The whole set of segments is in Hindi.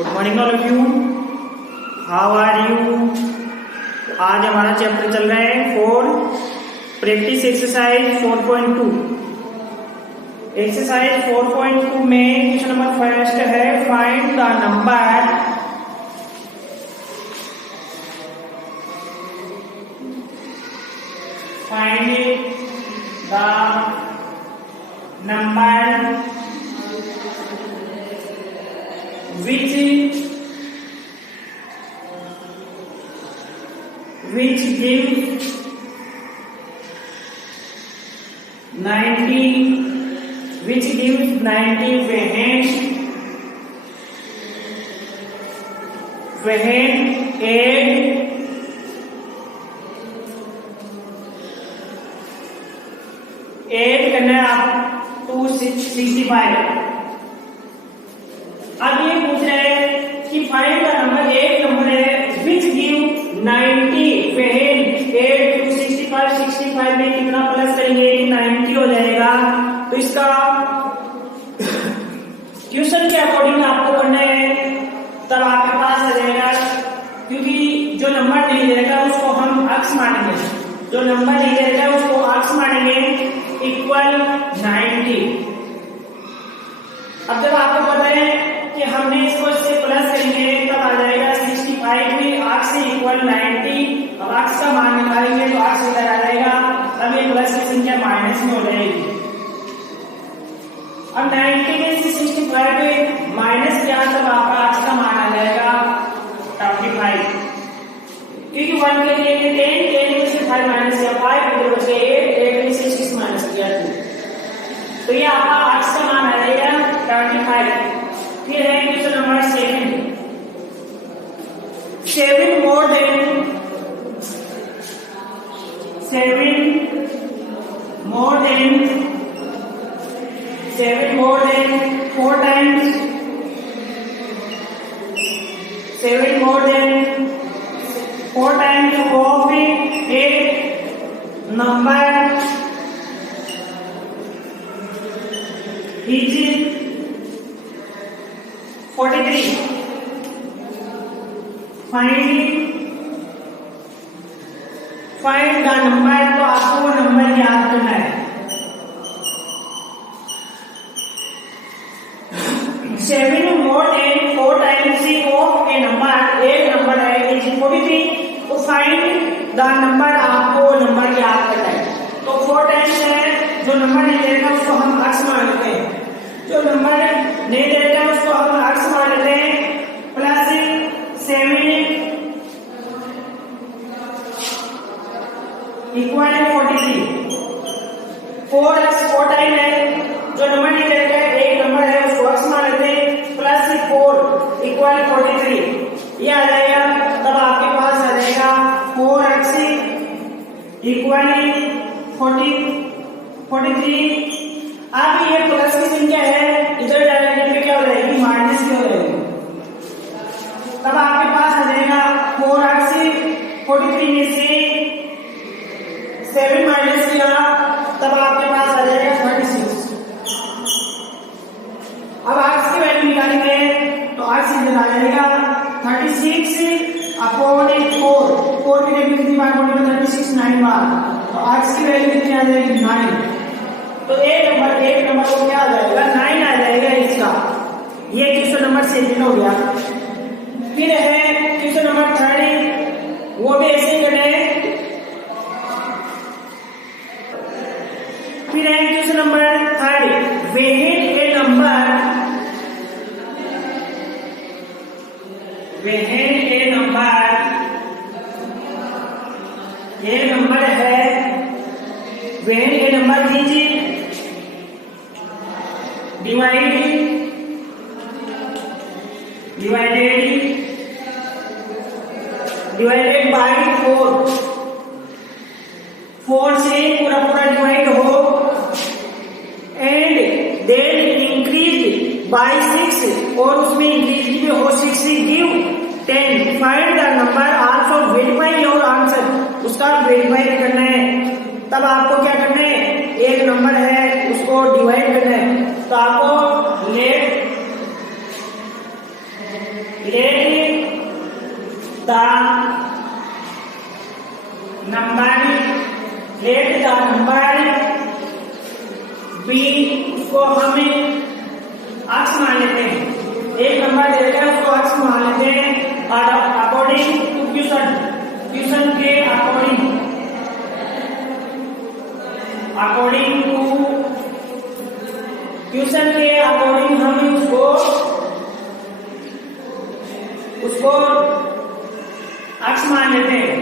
Good morning all of you, how are you. आज हमारा चैप्टर चल रहा है 4 प्रैक्टिस एक्सरसाइज 4.2। एक्सरसाइज 4.2 में क्वेश्चन नंबर फर्स्ट है find the number which gives 90 when add करना है आप 265। अब ये पूछ रहे हैं कि फाइंड द नंबर, एक नंबर है which give 90 when add 265 में कितना प्लस करेंगे 90 हो जाएगा। तो इसका क्वेश्चन के अकॉर्डिंग आपको करना है, तब आपके पास आ जाएगा। क्योंकि जो नंबर नहीं दे रहेगा उसको हम अक्स मानेंगे, जो नंबर नहीं दे रहेगा उसको अक्स मानेंगे इक्वल 90। अब जब आपको पता है कि हमने इसको इससे प्लस करेंगे तब आ जाएगा 65 भी अक्स इक्वल 90। अब अक्स का मान निकालेंगे तो अक्स इधर आ जाएगा, तब ये प्लस की संख्या माइनस में हो जाएगी। अब 90 में से 65 में माइनस किया तब आपका अक्स का मान आ जाएगा 25। क्योंकि 1 के लिए 10 में से 5 माइनस किया 5 इधर बचे 8 में से 6 माइनस किया 2, तो ये आपका अक्स का मान आ जाएगा 25। फिर है question number 7 more than 4 times 4 times of a number is 43। Find the number, तो आपको वो नंबर याद करना है। 7 more than 4 times of a number, एक नंबर है इज 43। तो फाइंड द नंबर, आपको नंबर याद करना है। तो 4 टाइम्स है, जो नंबर नहीं देगा उसको हम अक्स मान लेते हैं, जो नंबर नहीं देगा उसको हम अक्स मान लेते हैं। Plus 7 equal 43। 4 टाइम है, जो नंबर नहीं देगा एक नंबर है उसको अक्स मान लेते हैं। प्लस 4 इक्वल 43 ये आ जाएगा, तब आपके पास आ जाएगा 4x इक्वल 43। अब ये प्लस की संख्या है, इधर डायरेक्ट में क्या हो जाएगी माइनस की हो जाएगी, तब आपके पास आ जाएगा 4x 43 में से 7 माइनस किया तब आपके पास आ जाएगा 36। अब x की वैल्यू निकालेंगे तो x इधर आ जाएगा 36 अपॉन 4 की वैल्यू कितनी बार बोलेंगे 36 9 बार, तो x की वैल्यू कितनी आ जाएगी 9। तो एक नंबर को क्या आ जाएगा 9 आ जाएगा इसका। ये क्वेश्चन नंबर 7 हो गया। फिर है क्वेश्चन नंबर 30, वो भी ऐसे करना है। फिर है question number 30, when a number है when a number is divided by 4 से पूरा डिवाइड हो एंड देन इंक्रीज बाय 6 और उसमें इंक्रीज भी हो 6 give 10। Find the number, also verify your answer, उसका वेरीफाई करना है। तब आपको क्या करना है, एक नंबर है उसको डिवाइड करना है, तो आपको late let the number be, उसको हमें अक्ष मान लेते हैं, एक नंबर दे देगा उसको अक्ष मान लेते हैं और अकॉर्डिंग टू क्वेश्चन के अकॉर्डिंग टू क्वेश्चन के अकॉर्डिंग हम उसको अक्ष मान लेते हैं।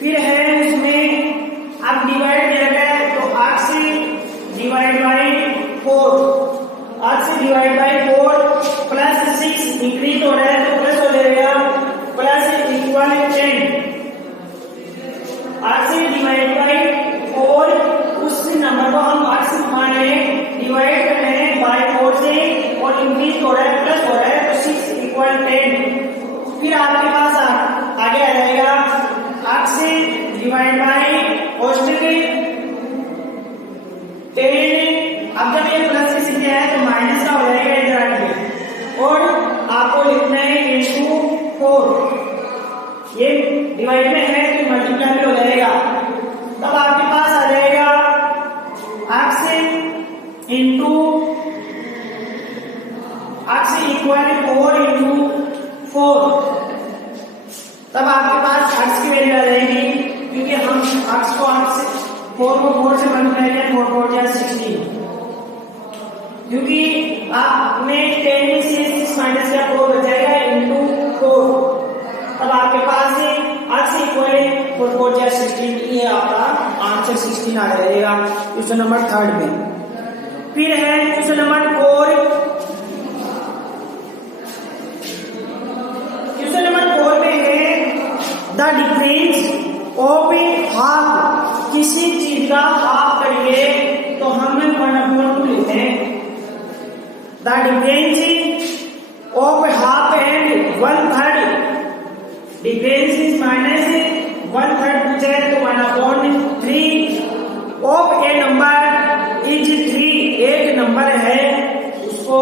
फिर है इसमें अब डिवाइड किया गया है तो 8 से डिवाइड बाय 4 प्लस 6 इंक्रीज हो रहा है तो प्लस हो जाएगा प्लस इक्वल 10। 8 से डिवाइड बाय 4 उस नंबर को हम 8 से माने डिवाइड कर रहे हैं बाय 4 से और इंक्रीज हो रहा है प्लस हो रहा है तो 6 इक्वल 10। फिर आपके पास आगे आ जाएगा 8 से डिवाइड बाय पॉजिटिव 10। अब जब ये प्लस से सीखे है तो माइनस का हो जाएगा इधर आगे और आपको लिखना है इनटू 4। ये डिवाइड में है तो मल्टीप्लाई में हो जाएगा तब आपके पास आ जाएगा 8 से इनटू 8 से इक्वल 4 इनटू 4। तब आपके पास x की वैल्यू आ जाएगी क्योंकि हम x को 4 को 4 से मल्टीप्लाई किया 4 4 जा 16 क्योंकि आपने 10 में से 6 माइनस किया 4 बचेगा इनटू 4। तब आपके पास x इक्वल 4 4 जा 16 ये आपका आंसर 16 आ जाएगा क्वेश्चन नंबर 3 में। फिर है क्वेश्चन नंबर 4। क्वेश्चन नंबर 4 में है the difference of A half, किसी चीज का हाफ करिए तो हमें 1/2 लेते हैं। The difference of half and 1/3, difference is minus 1/3 पूछे तो 1/3 ऑफ ए नंबर इज 3, एक नंबर है उसको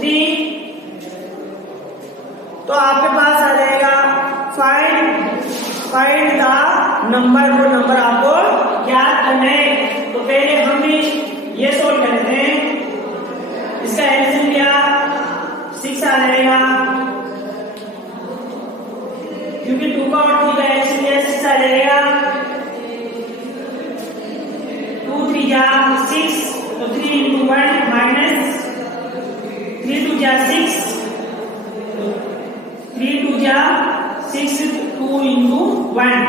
3। तो आपके पास आ जाएगा फाइंड द नंबर, वो नंबर आपको याद करना है। तो पहले हम भी ये सोल्व कर लेते हैं। इसका एलसीएम क्या 6 आ जाएगा क्योंकि 2 का और 3 का एलसीएम 6 आ जाएगा। 2 3 जा 6 तो 3 into 1 माइनस 3 2 जा 6 3 2 जा 6 2 into 1।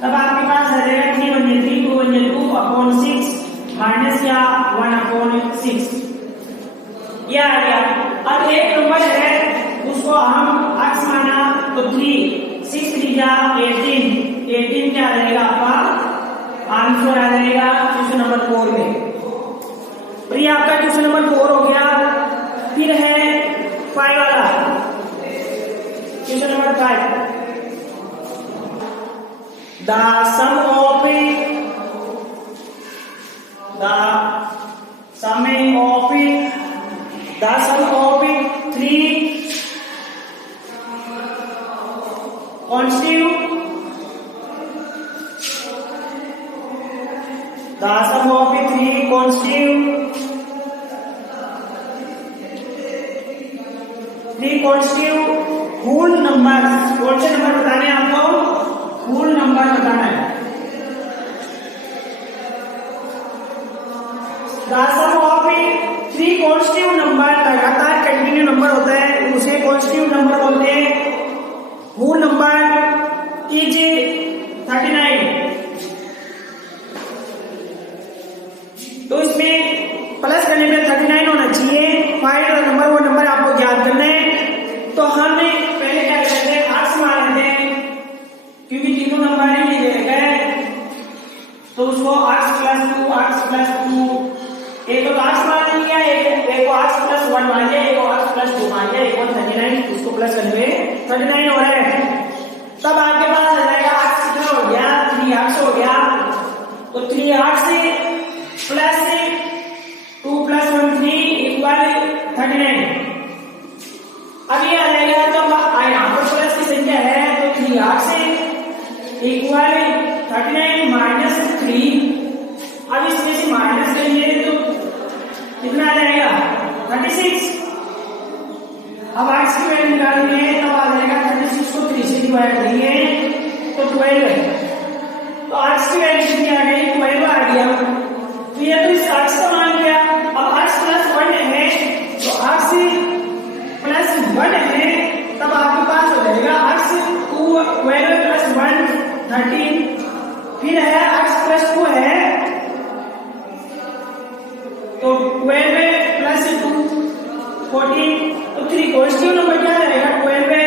तब आपके पास आ जाएगा 3 1 3 2 1 2 अपॉन 6 माइनस या 1/6 ये आ गया। अब एक नंबर है उसको हम x माना तो 3 6 3 जा 18 क्या आ जाएगा आपका आंसर आ जाएगा क्वेश्चन नंबर 4 में। और ये आपका क्वेश्चन नंबर 4 हो गया। फिर है 5 वाला question number 5। The sum of 3 constitute whole number। कौन से नंबर बताने हैं आपको? whole नंबर बताना है। The sum of 3 constitute number, लगातार कंटिन्यू नंबर होता है उसे कॉन्स्टिट्यूट नंबर बोलते हैं। whole number is 39। तो इसमें प्लस करने में 39 होना चाहिए। फाइंड द नंबर, वो नंबर आपको याद करना है। तो हमने पहले क्या करते हैं x मान लेते हैं क्योंकि तीनों नंबर नहीं दे रखे हैं तो उसको x + 2 एक को x मान लिया, एक को x + 1 मान लिया, एक को x + 2 मान लिया, एक को 39 उसको प्लस करने में 39 हो रहा है। तब आपके पास आ जाएगा x कितना हो गया 3x हो गया। तो 3x से आएगा 36। अब आर्क्स की वैल्यू निकालेंगे तब आ जाएगा 36 को 3 से डिवाइड करेंगे तो 12 है। तो आर्क्स की वैल्यू कितनी आ गई? 12 आ गया। तो ये तो इस आर्क्स का मान गया। अब आर्क्स प्लस 1 है तो आर्क्स प्लस 1 है तब आपके पास हो जाएगा आर्क्स 12 प्लस 1 13। फिर है आर्क्स प्लस 2 है तो 12 प्लस 2 14। तो 3 पॉजिटिव नंबर क्या रहेगा? 12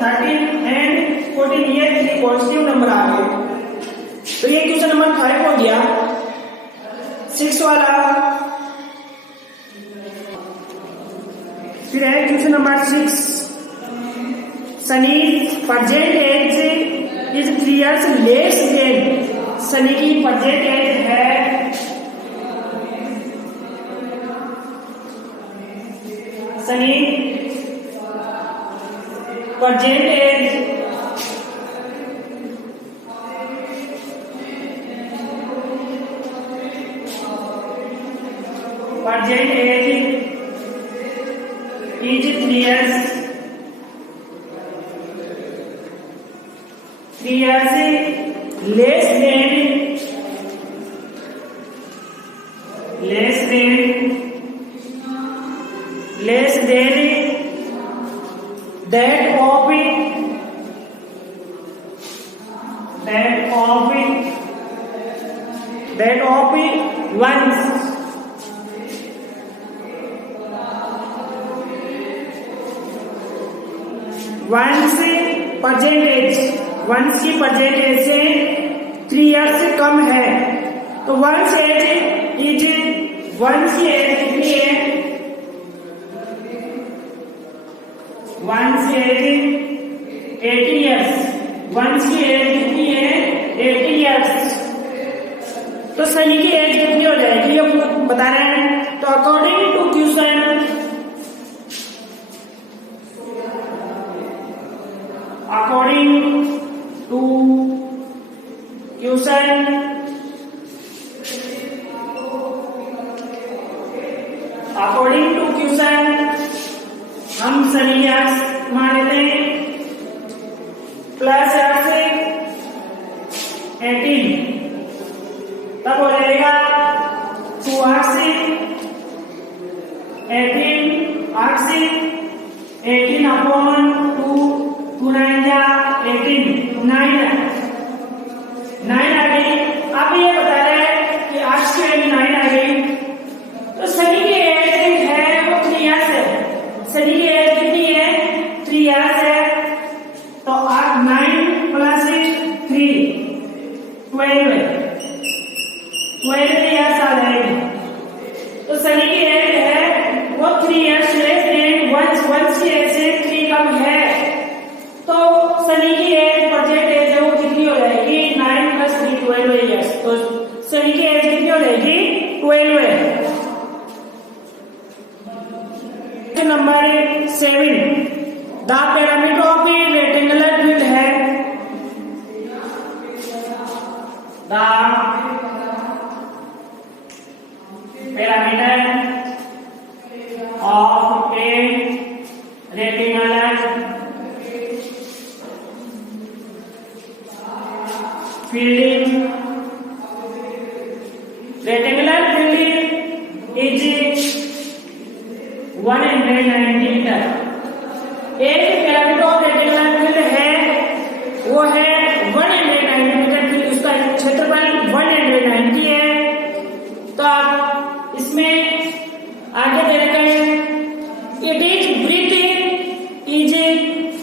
13 एंड 14। ये 3 पॉजिटिव नंबर आ गए। तो ये क्वेश्चन नंबर 5 हो गया। 6 वाला फिर है question number 6। Sunny present age is 3 years less than. Sunny की प्रेजेंट एज है Sunny present age is 3 years less than that of Vance की परसेंटेज से 3 years से कम है। तो वंस एज वंस की एज कितनी है? Vance age 18 years। वंस की एज कितनी है? 18 years। तो सनी की एज कितनी हो जाएगी ये बता रहे हैं। तो अकॉर्डिंग टू क्वेश्चन हम सनी एक्स मान लेते हैं प्लस एक्स 18 तब हो जाएगा 2x 18 अपॉन 2 9 जा 18 9 आ गई। अब ये बता रहे हैं कि आज की वैल्यू 9 आ गई। तो सनी की एज है वो 3 years है। सनी की एज कितनी है? 3 years है। तो आप 9 प्लस 3 12 years आ जाएगी। तो सनी की एज है वो 3 years लेस देन वंस की एज से 3 कम है। तो सनी की एज प्रेजेंट एज है वो कितनी हो जाएगी? 9 प्लस 3 12 years। तो सनी की एज कितनी हो जाएगी? 12 है। Number 7 the parameter of a rectangular field है the parameter of a rectangular field is 190 metre. एक पैरामीटर ऑफ रेक्टेंगुलर फील्ड है वो है 190 मीटर फील्ड। उसका क्षेत्रफल 190 है। तो आप इसमें आगे दे रखा है इट इज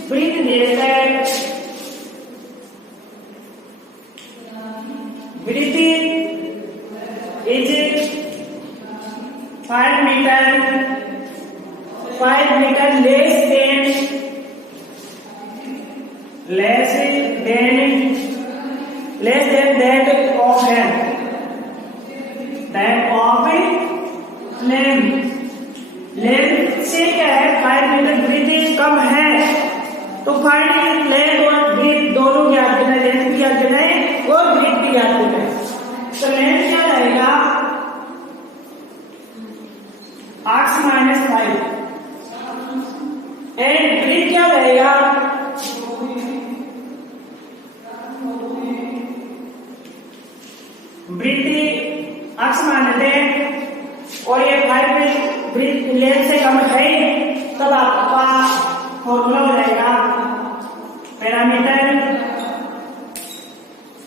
ब्रीथ दे रखा है। Breadth is 5 metre less than that of length से क्या है? 5 मीटर ब्रीथ कम है। तो फाइंड लेंथ और ब्रीथ दोनों ज्ञात करना है। लेंथ भी ज्ञात करना है और ब्रीथ भी ज्ञात करना है। तो लेंथ क्या रहेगा? वृद्धि अक्ष मान लेते हैं और ये 5 वृत्त लेंथ से कम है, तब आपका फॉर्मूला हो जाएगा parameter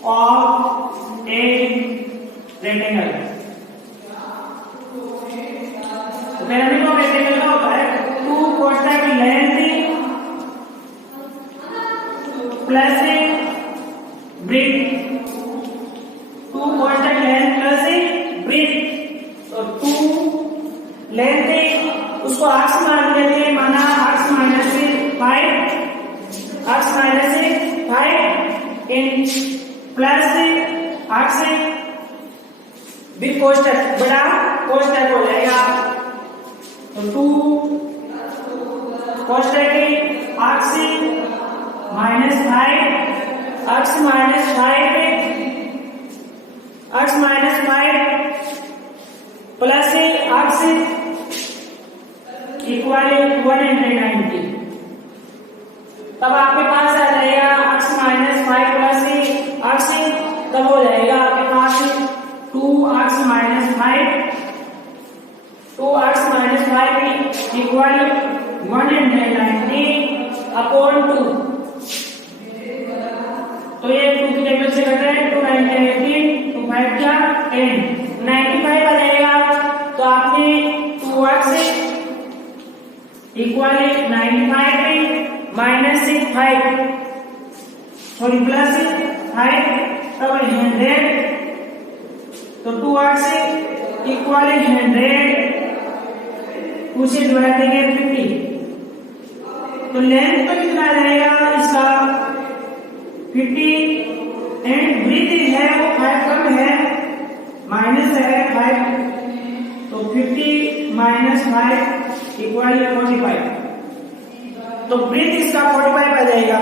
of a rectangle. Parameter of rectangle क्या होता है? 2 कोष्ठक लेंथ प्लस ब्रेथ, 2 कोष्ठक लेंथ प्लस ब्रेथ। तो 2 लेंथ उसको अक्ष मान लेते हैं, माना अक्ष माइनस 5, अक्ष माइनस 5 इंच प्लस अक्ष विद कोष्ठक, बड़ा कोष्ठक हो जाएगा। तो 2 कोष्ठक अक्ष माइनस 5, अक्ष माइनस 5 प्लस अक्ष इक्वल 190। तब आपके पास आ जाएगा अक्ष माइनस 5 प्लस अक्ष, तब हो जाएगा आपके पास 2 अक्ष माइनस 5 इक्वल 190/2। तो ये 2 की टेबल से कट रहा है, 2 9 18, 2 5 क्या 10, 95 आ जाएगा। तो आपने 2x equal 95 minus 5 sorry plus 5 तब 100। तो 2x इक्वल 100, उसे डिवाइड देंगे 50। तो लेंथ तो कितना आ जाएगा इसका 50 एंड ब्रीथ है वो 5 कम है, माइनस है 5, तो 50 माइनस 5 इक्वल 45। तो ब्रीथ इसका 45 आ जाएगा।